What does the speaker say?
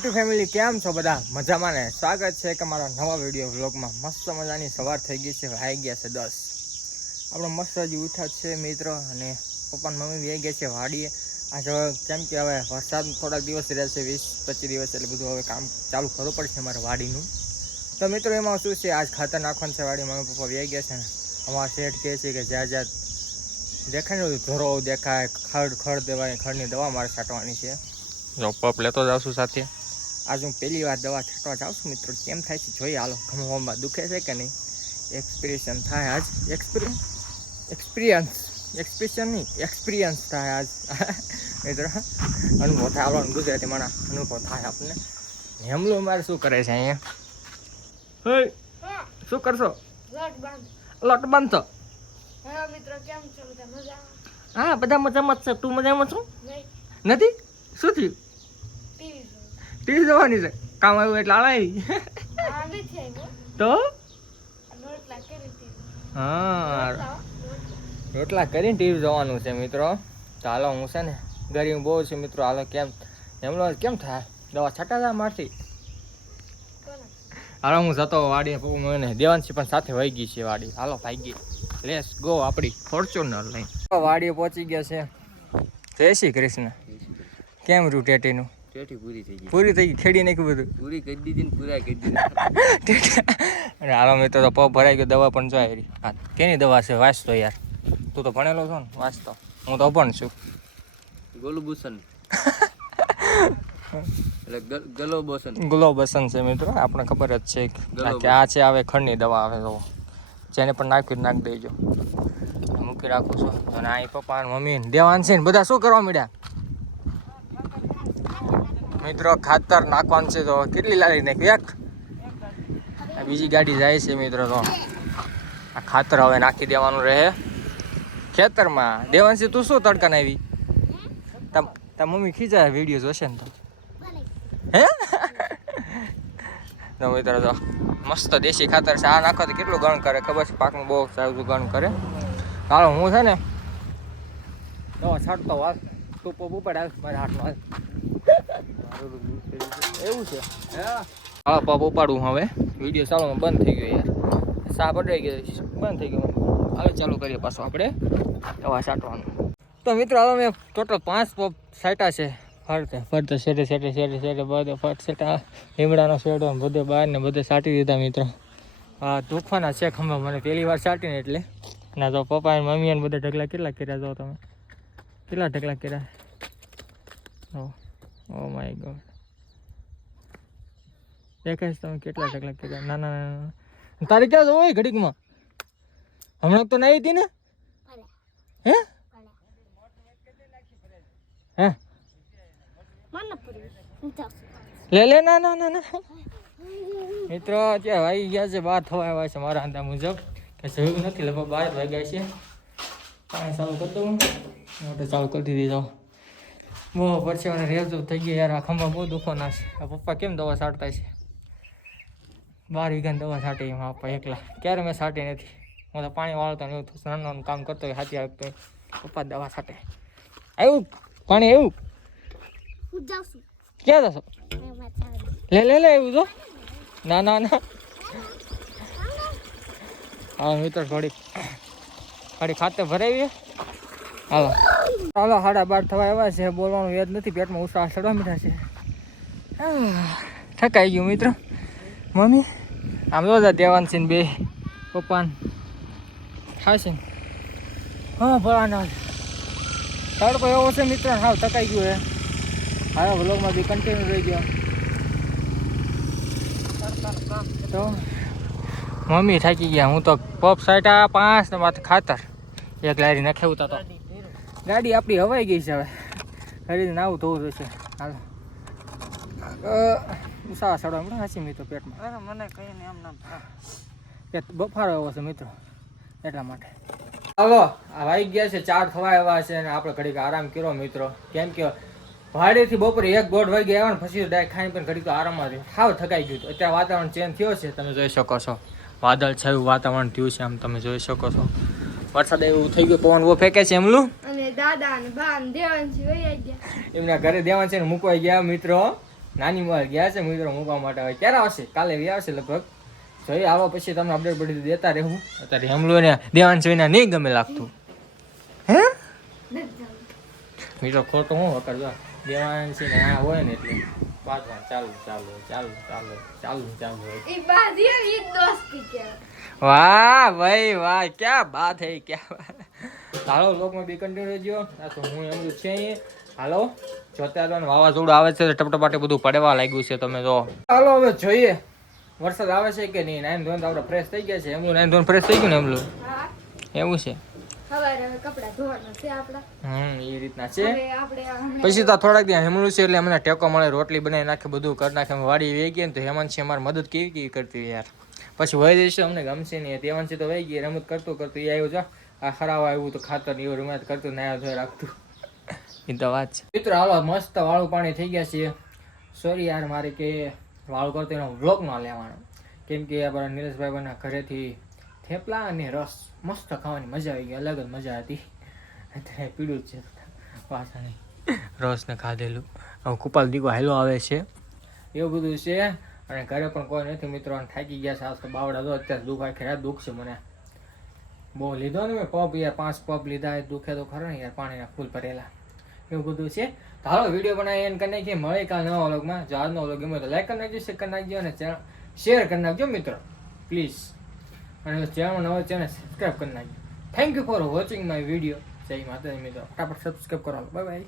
Family કેમ છો બધા મજામાં ને સ્વાગત છે કે મારા નવા વિડીયો વ્લોગમાં મસ્ત મજાની સવાર થઈ ગઈ છે વાઈ ગયા છે 10 આપણે મસ્ત હજી ઉઠ્યા છે મિત્ર અને પપ્પા મમ્મી વહી ગયા છે વાડીએ આ કેમ કે હવે વરસાદ થોડાક દિવસ રહેશે 20-25 દિવસ એટલે બધું હવે કામ ચાલુ કરવું પડશે અમારે વાડીનું તો મિત્રો એમાં શું છે આજ ખાતર નાખવાનું છે વાડી મમ્મી પપ્પા વહી ગયા છે ને અમારા શેઠ કહે છે કે જ્યાં જ્યાં દેખાય ને ધોરો દેખાય ખડ દેવાય ખડની દવા મારે છાંટવાની છે જો પપ લેતો જાઉં છું સાથે આજ હું પહેલી વાર દવા છાંટવા જાઉં છું મિત્રો કેમ થાય છે જોઈએ હાલો ખમવામાં દુખે છે કે નહીં એક્સપિરિયન્સ થાય આજ એક્સપિરિયન્સ થાય આજ મિત્રો અનુભવ થાય આપણને ગુજરાતી માણા અનુભવ થાય આપણને હેમલું મારે શું કરે છે અહીંયા શું કરશો લોટ બાંધશો હા બધા મજામાં જ છે તું મજામાં છું નથી શું થયું ટીવી જોવાની છે કામ આવ્યું એટલે આવી તો હા રોટલા કરીને ટીવી જોવાનું છે મિત્રો તો હાલો હું છે ને ગરીબ બહુ છે મિત્રો હાલો કેમ એમનો કેમ થાય દવા છટાતા મારથી હાલો હું જતો વાડી મને દેવાંશી પણ સાથે વહી ગઈ છે વાડી હાલો ભાઈ લેસ ગો આપણી ફોર્ચ્યુનર લઈને વાડીએ પહોંચી ગયા છે જય શ્રી કૃષ્ણ કેમ રૂ ટેટીનું ટેટી પૂરી થઈ ગઈ ખેડી નાખ્યું બધું પૂરી કરી દીધી ને પૂરા કરી દીધા અને હાલો મિત્રો તો પગ ભરાઈ ગયો દવા પણ જોઈ રહી હા કેની દવા છે વાંચતો યાર તું તો ભણેલો છો ને વાંચતો હું તો અભણ છું ગોલુબુસન એટલે ગ્લોબસન છે મિત્રો આપણે ખબર જ છે કે આ છે આવે ખંડની દવા આવે તો જેને પણ નાખ્યું નાખી દેજો મૂકી રાખું છું અને આ પપ્પા મમ્મી દેવાન છે ને બધા શું કરવા માંડ્યા મિત્રો ખાતર નાખવાનું છે તો કેટલી લાવી નાખ્યું એક બીજી ગાડી જાય છે મિત્રો તો આ ખાતર હવે નાખી દેવાનું રહે ખેતરમાં દેવાંશી તું શું તડકા આવી તાર મમ્મી ખીચાય વિડીયો જોશે ને તો હે તો મિત્રો તો મસ્ત દેશી ખાતર છે આ નાખો તો કેટલું ગણ કરે ખબર છે પાકનું બહુ સારું ગણ કરે હાલો હું છે ને દવા છાંટતો વાત તું પોપ ઉપાડ મારા હાથમાં એવું છે હા પપ ઉપાડું હવે વિડીયો ચાલો બંધ થઈ ગયો યાર સા પડાઈ ગયો બંધ થઈ ગયો હવે ચાલુ કરીએ પાછું આપણે દવા છાંટવાનું તો મિત્રો હવે મેં ટોટલ 5 પપ છાંટ્યા છે ફરતે શેટે બધે ફટ શેટા લીમડાનો શેડો બધે બહાર ને બધે છાંટી દીધા મિત્રો હા તોફાના છે ખંભા મને પહેલી વાર છાંટીને એટલે ના તો પપ્પા અને મમ્મી અને બધા ઢગલા કેટલા કર્યા જો તમે કેટલા ઢગલા કર્યા ઓ માય ગોડ દેખાય તમે કેટલા ઢગલા કર્યા ના તારી ક્યાં જવું હોય ઘડીકમાં હમણાં તો નહીં હતી ને હે હે લે ના મિત્રો અત્યારે વાગી ગયા છે 12 થવા આવ્યા છે મારા અંદાજ મુજબ કે જોયું નથી લગભગ 12 વાગ્યા છે પાણી ચાલુ કરી દઉં મોટર ચાલુ કરી દીધી જાઓ બહુ પરસેવાને રેવજો થઈ ગઈ યાર આ ખંભા બહુ દુખવાના છે આ પપ્પા કેમ દવા છાંટતા છે 12 વીઘાની દવા છાંટી એમાં પપ્પા એકલા ક્યારે મેં છાંટી નથી હું તો પાણી વાળતો ને એવું નાનું કામ કરતો હોય હાથી આવતો હોય પપ્પા દવા છાંટે આવ્યું પાણી આવ્યું ક્યાં જશો લે એવું તો ના હા મિત્રો થોડી ખાતે ભરાવીએ હાલો 12:30 થવા આવ્યા છે બોલવાનું યાદ નથી પેટમાં ઉષા ચડવા મીઠા છે ઠકાઈ ગયું મિત્રો મમ્મી આમ જોતા દેવાંશી બે પપ્પાને ખાશે હા ભરવાના તડકો એવો છે મિત્રો હાવ થકાઈ ગયું હે હારા વ્લોગમાં બી કન્ટિન્યુ રહી ગયો તો મમ્મી થાકી ગયા હું તો પપ સાઈટા 5 ને માથે ખાતર એક લારી નાખ્યું તો ગાડી આપણી હવાઈ ગઈ છે હવે ઘરે નાવું ધોવું જોઈશે હાલો ઉષા ચડવા મળે હાચી મિત્રો પેટમાં મને કહીએ ને એમ નામ બફારો એવો છે મિત્રો એટલા માટે હાલો આ વાગી ગયા છે 4 થવા આવ્યા છે અને આપણે ઘડીક આરામ કર્યો મિત્રો કેમ કે ભાડેથી બપોરે 1-1:30 વાગે આવ્યા ને પછી ડાયરેક્ટ ખાઈને પણ ઘડીક તો આરામમાં રહ્યું સાવ થકાઈ ગયું અત્યારે વાતાવરણ ચેન્જ થયો છે તમે જોઈ શકો છો વાદળ છાયું વાતાવરણ થયું છે આમ તમે જોઈ શકો છો વરસાદ એવું થઈ ગયો પવન બહુ ફેંકે છે એમલું અને દાદા અને બા અને દેવાંશી વહી ગયા એમના ઘરે દેવાંશી ને મૂકવા ગયા મિત્રો નાની મોર ગયા છે મિત્રો મૂકવા માટે. હવે ક્યારે આવશે? કાલે વી આવશે લગભગ. જોઈએ આવો પછી તમને અપડેટ પડી દેતા રહેવું. અત્યારે હમલો ને દેવાંશ વિના નહીં ગમે લાગતું. હે મિત્રો ખોટું હું વકર દેવાંશ ને આ હોય ને એટલે પાછળ ચાલુ ચાલુ ચાલુ ચાલુ ચાલુ ચાલુ હોય. વાહ ભાઈ વાહ, ક્યાં બાત હે, ક્યાં બાત. હાલો લોકમાં બી કન્ટિન્યુ રહેજો. આ તો હું એમ જ છે અહીં. હાલો જોતા રહો ને, વાવાઝોડું આવે છે ટપટપાટે બધું પડવા લાગ્યું છે તમે જો. હાલો હવે જોઈએ વરસાદ આવે છે કે નહીં. નાઈન ધોન તો આપણે ફ્રેશ થઈ ગયા છે. એમલું નાઈન ધોન ફ્રેશ થઈ ગયું ને એમલું એવું છે. એ રીતના છે. પછી તો થોડાક દી હેમલું છે એટલે અમને ટેકો મળે, રોટલી બનાવી નાખે, બધું કરી નાખે. અમે વાડી વહી ગઈ ને તો હેમંત છે અમારી મદદ કેવી કેવી કરતી યાર. પછી વહી જશે અમને ગમશે નહીં. દેવાંશી તો વહી ગઈ રમત કરતું કરતું એ આવ્યો જા આ ખરાબ આવ્યું તો ખાતર એવું રમત કરતું ના ધોઈ રાખતું. એ તો વાત છે મિત્રો. હાલો મસ્ત વાળું પાણી થઈ ગયા છે. સોરી યાર મારે કે વાળું કરતો એનો વ્લોગ ન લેવાનો, કેમ કે આપણા નિલેશભાઈ બના ઘરેથી થેપલા અને રસ મસ્ત ખાવાની મજા આવી ગઈ, અલગ જ મજા હતી. અત્યારે પીડું જ છે પાછા નહીં રસ ને ખાધેલું. હવે કુપાલ દીકો હાલો આવે છે એવું બધું છે. અને ઘરે પણ કોઈ નથી મિત્રો. થાકી ગયા છે આજ તો બાવડા દો અત્યારે દુઃખ આખી રાત દુઃખ છે મને બહુ. લીધો ને મેં પપ યાર 5 પપ લીધા. દુખે તો ખરો ને યાર, પાણીના ફૂલ ભરેલા એવું બધું છે. તો હાલો વિડીયો બનાવી એને કરી નાખીએ. મળે કાલ નવા વ્લોગમાં. જો આજનો વ્લોગ ગમે તો લાઈક કરી નાખજો, શેર કરી નાખજો અને શેર કરી નાખજો મિત્રો પ્લીઝ. અને ચેનલ નવો ચેનલ સબસ્ક્રાઈબ કરી નાખજો. Thank you for watching my video. જય માતાજી મિત્રો. ફટાફટ સબસ્ક્રાઈબ કરો. Bye bye.